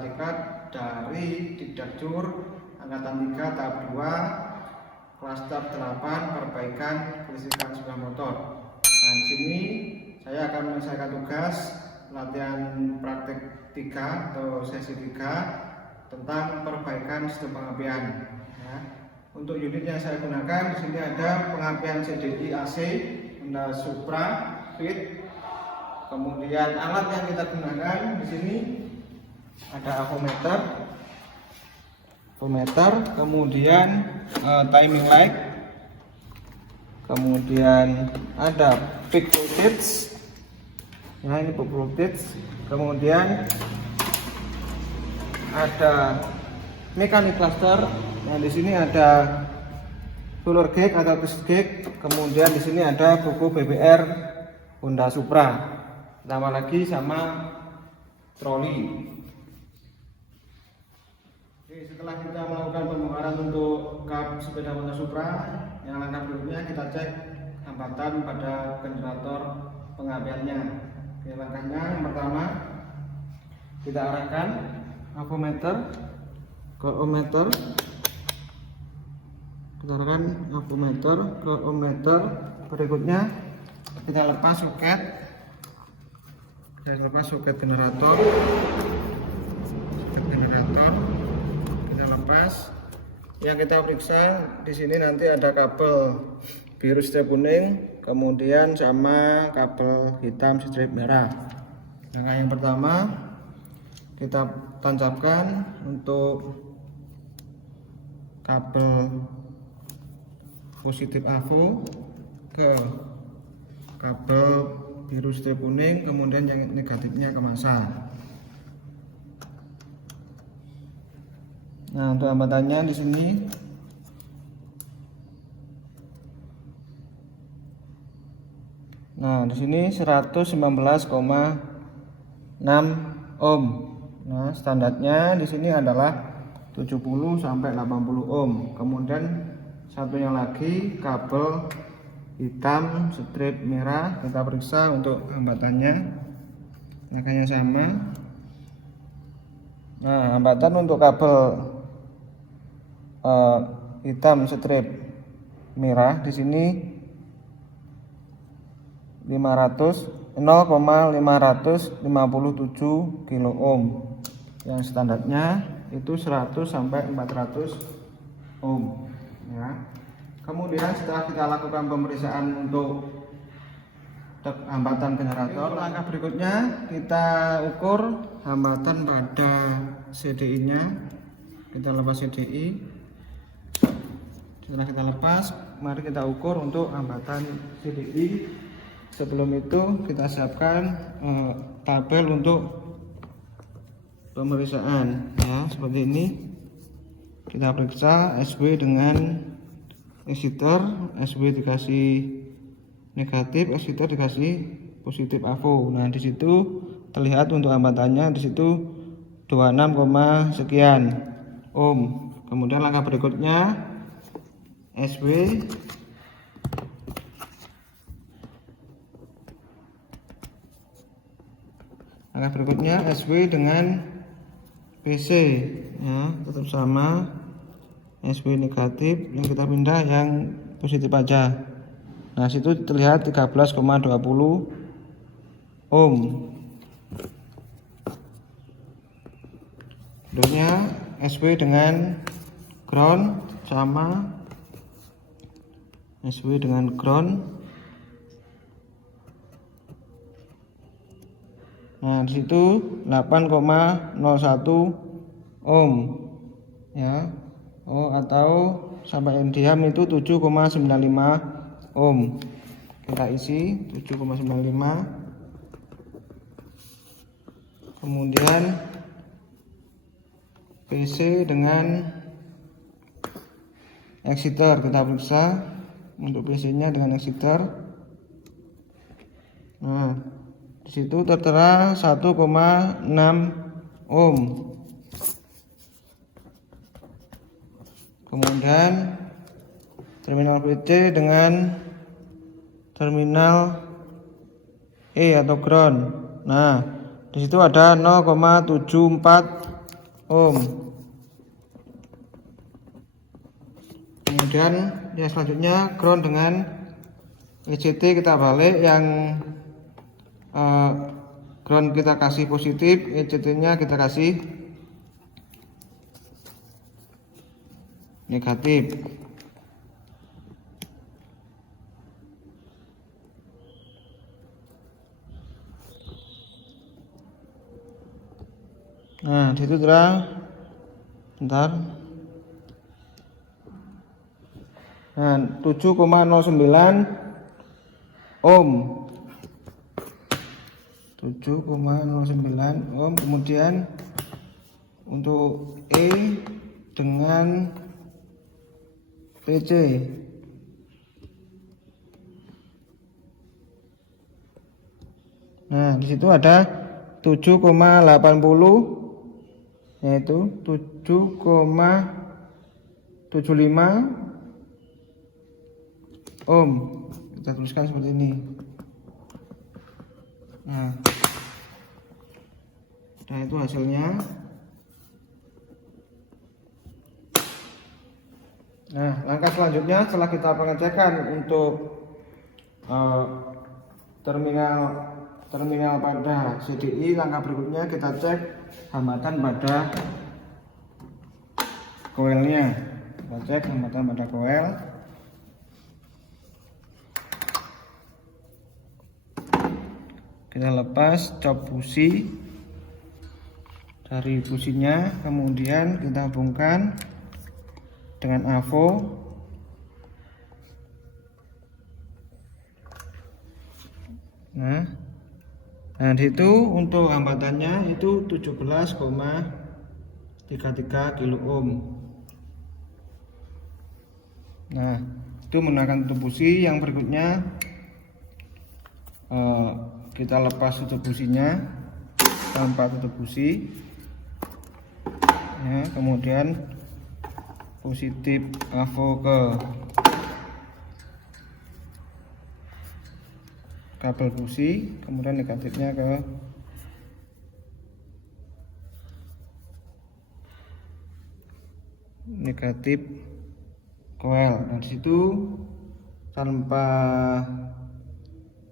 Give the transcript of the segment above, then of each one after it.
Sertifikat dari Dikdaktur Angkatan 3 tahap 2 klaster 8 perbaikan kelistrikan sepeda motor. Nah, di sini saya akan menyelesaikan tugas latihan praktik 3 atau sesi 3 tentang perbaikan sistem pengapian. Ya. Untuk unit yang saya gunakan di sini ada pengapian CDI AC Honda Supra Fit. Kemudian alat yang kita gunakan di sini ada avometer, kemudian timing light, kemudian ada peak voltage, ya ini peak voltage, kemudian ada mechanic cluster. Nah di sini ada fuller gauge atau twisted gauge, kemudian di sini ada buku BBR Honda Supra, tambah lagi sama troli. Oke, setelah kita melakukan pembongkaran untuk kap sepeda Honda Supra, yang langkah berikutnya kita cek hambatan pada generator pengapiannya. Oke, langkahnya yang pertama kita arahkan avometer ke ohmmeter, kita arahkan avometer ke ohmmeter. Berikutnya kita lepas soket generator, kita lepas. Yang kita periksa di sini nanti ada kabel biru strip kuning, kemudian sama kabel hitam strip merah. Langkah yang pertama kita tancapkan untuk kabel positif AVO ke kabel biru strip kuning, kemudian yang negatifnya ke massa. Nah, untuk hambatannya di sini di sini 119,6 ohm. Nah, standarnya di sini adalah 70 sampai 80 ohm. Kemudian satunya lagi kabel hitam strip merah, kita periksa untuk hambatannya, makanya sama. Nah, hambatan untuk kabel hitam strip merah di sini 0,557 kilo ohm. Yang standarnya itu 100 sampai 400 ohm, ya. Kemudian setelah kita lakukan pemeriksaan untuk hambatan generator, langkah berikutnya kita ukur hambatan pada CDI nya. Kita lepas CDI. Setelah kita lepas, mari kita ukur untuk hambatan CDI. Sebelum itu kita siapkan tabel untuk pemeriksaan, ya, seperti ini. Kita periksa SW dengan exciter, SW dikasih negatif, exciter dikasih positif AVO. Nah, di situ terlihat untuk hambatannya di situ 26, sekian ohm. Kemudian langkah berikutnya SW dengan PC, ya, tetap sama. SW negatif, yang kita pindah yang positif aja. Nah, situ terlihat 13,20 ohm. Berikutnya SW dengan ground sama, SW dengan ground. Nah, di situ 8,01 ohm, ya. Atau sampai diam itu 7,95 ohm. Kita isi 7,95. Kemudian PC dengan exciter, kita periksa untuk PC nya dengan exciter. Nah, di situ tertera 1,6 ohm. Kemudian terminal PC dengan terminal E atau ground. Nah, di situ ada 0,74 ohm. Kemudian yang selanjutnya ground dengan ECT kita balik, yang ground kita kasih positif, ECT nya kita kasih negatif. Nah, di situ terang. Bentar. Nah, 7,09 ohm. 7,09 ohm. Kemudian untuk E dengan PC. Nah, di situ ada 7,80, yaitu 7,75 ohm. Kita tuliskan seperti ini. Nah, itu hasilnya. Nah, langkah selanjutnya setelah kita pengecekan untuk terminal pada CDI, langkah berikutnya kita cek hambatan pada koilnya. Kita cek hambatan pada koil. Kita lepas cop busi dari businya, kemudian kita hubungkan dengan AVO. Nah, di situ untuk hambatannya itu 17,33 kilo ohm. Nah, itu menggunakan tutup busi. Yang berikutnya kita lepas tutup businya tanpa tutup busi. Ya, kemudian positif AVO ke kabel busi, kemudian negatifnya ke negatif coil. Nah, disitu tanpa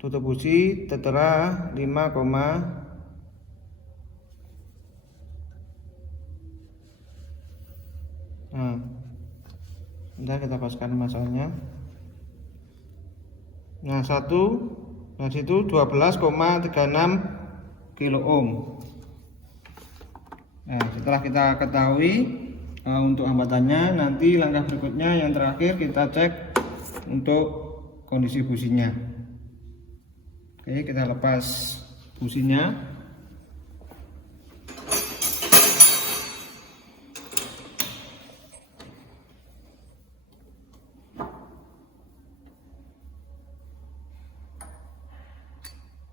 tutup busi tertera 5, nah, sebentar kita paskan masalahnya. Nah, situ 12,36 kilo ohm. Nah, setelah kita ketahui untuk hambatannya, nanti langkah berikutnya yang terakhir kita cek untuk kondisi businya. Oke, kita lepas businya.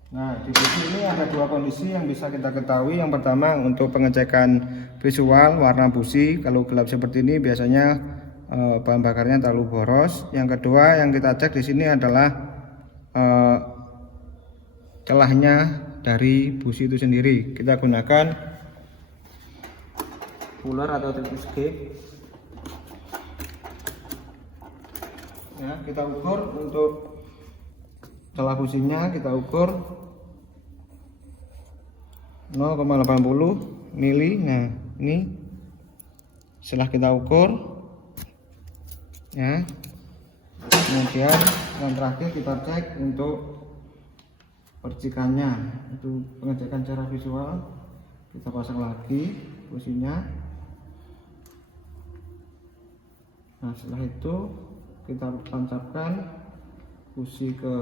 Nah, di busi ini ada dua kondisi yang bisa kita ketahui. Yang pertama untuk pengecekan visual warna busi, kalau gelap seperti ini biasanya bahan bakarnya terlalu boros. Yang kedua yang kita cek di sini adalah celahnya dari busi itu sendiri. Kita gunakan puller atau tipis gauge. Ya, kita ukur untuk celah businya, kita ukur 0,80 mili. Nah, ini setelah kita ukur, ya, kemudian yang terakhir kita cek untuk percikannya. Itu pengecekan secara visual. Kita pasang lagi businya. Nah, setelah itu kita tancapkan busi ke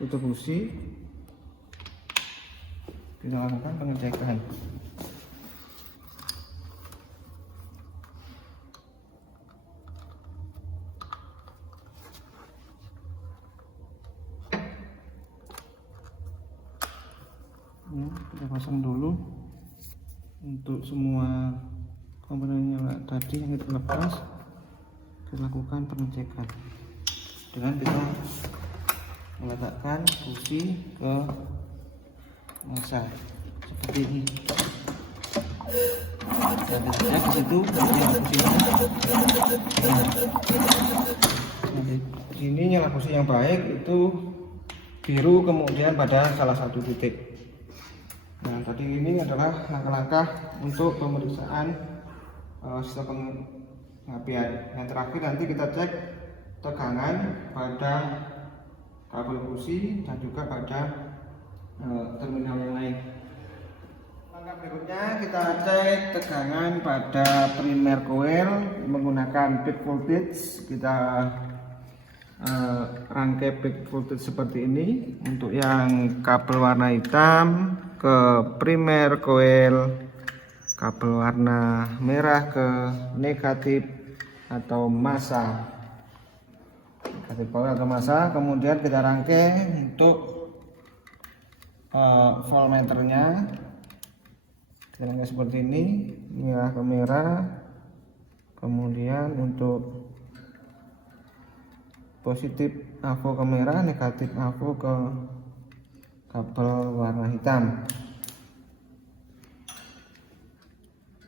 tutup busi. Kita lakukan pengecekan. Ya, kita pasang dulu untuk semua komponennya tadi yang kita lepas. Kita lakukan pengecekan dengan kita meletakkan busi ke masa seperti ini. Jadi saya ke situ nyala busi. Nah, di sini nyala busi yang baik itu biru, kemudian pada salah satu titik. Nah, tadi ini adalah langkah-langkah untuk pemeriksaan sistem pengapian. Yang terakhir nanti kita cek tegangan pada kabel busi dan juga pada terminal yang lain. Langkah berikutnya kita cek tegangan pada primer coil menggunakan peak voltage. Kita rangkai peak voltage seperti ini. Untuk yang kabel warna hitam ke primer coil, kabel warna merah ke negatif atau massa, negatif power atau massa. Kemudian kita rangkai untuk voltmeternya, kita rangkai seperti ini, merah ke merah. Kemudian untuk positif AVO ke merah, negatif AVO ke kabel warna hitam.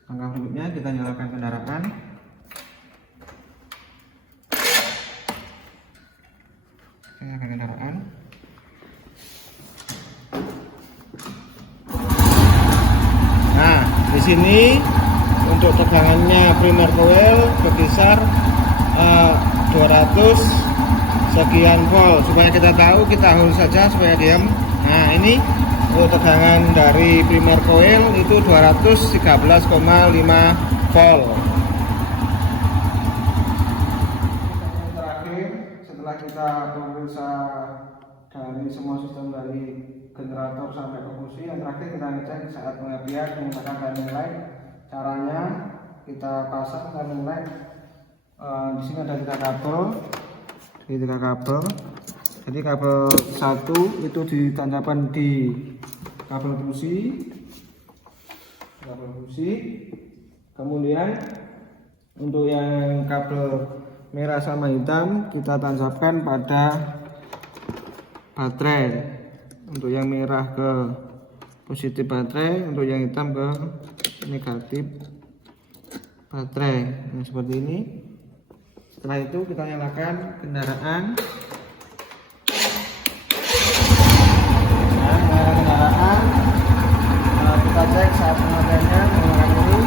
Langkah berikutnya kita nyalakan kendaraan. Nyalakan kendaraan. Nah, di sini untuk tegangannya primer coil berkisar 200 sekian volt. Supaya kita tahu, kita hold saja supaya diam. Nah, ini untuk tegangan dari primer coil itu 213,5 volt. Terakhir, setelah kita memeriksa dari semua sistem dari generator sampai ke busi, yang terakhir kita ngecek saat pengapian menggunakan timing light. Caranya kita pasang timing light. Di sini ada 3 kabel. Ini 3 kabel. Jadi kabel 1 itu ditancapkan di kabel busi, kemudian untuk yang kabel merah sama hitam kita tancapkan pada baterai. Untuk yang merah ke positif baterai, untuk yang hitam ke negatif baterai. Nah, seperti ini. Setelah itu kita nyalakan kendaraan. Kita cek saat pengapiannya menggunakan ini.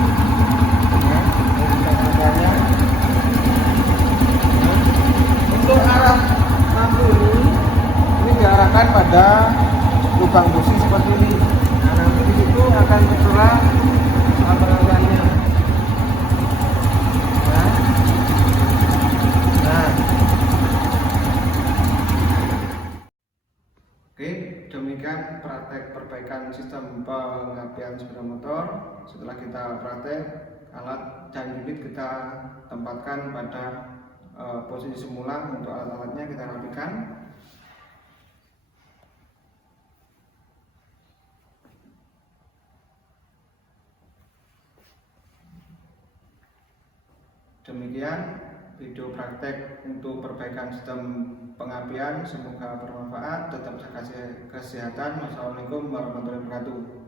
Untuk arah lampu ini diarahkan pada lubang busi seperti ini. Nah, nanti di situ akan terserah saat pengapiannya. Oke, demikian praktek perbaikan sistem pengapian sepeda motor. Setelah kita praktek, alat dan unit kita tempatkan pada posisi semula. Untuk alat-alatnya kita rapikan. Demikian video praktek untuk perbaikan sistem pengapian. Semoga bermanfaat. Tetap jaga kesehatan. Wassalamualaikum warahmatullahi wabarakatuh.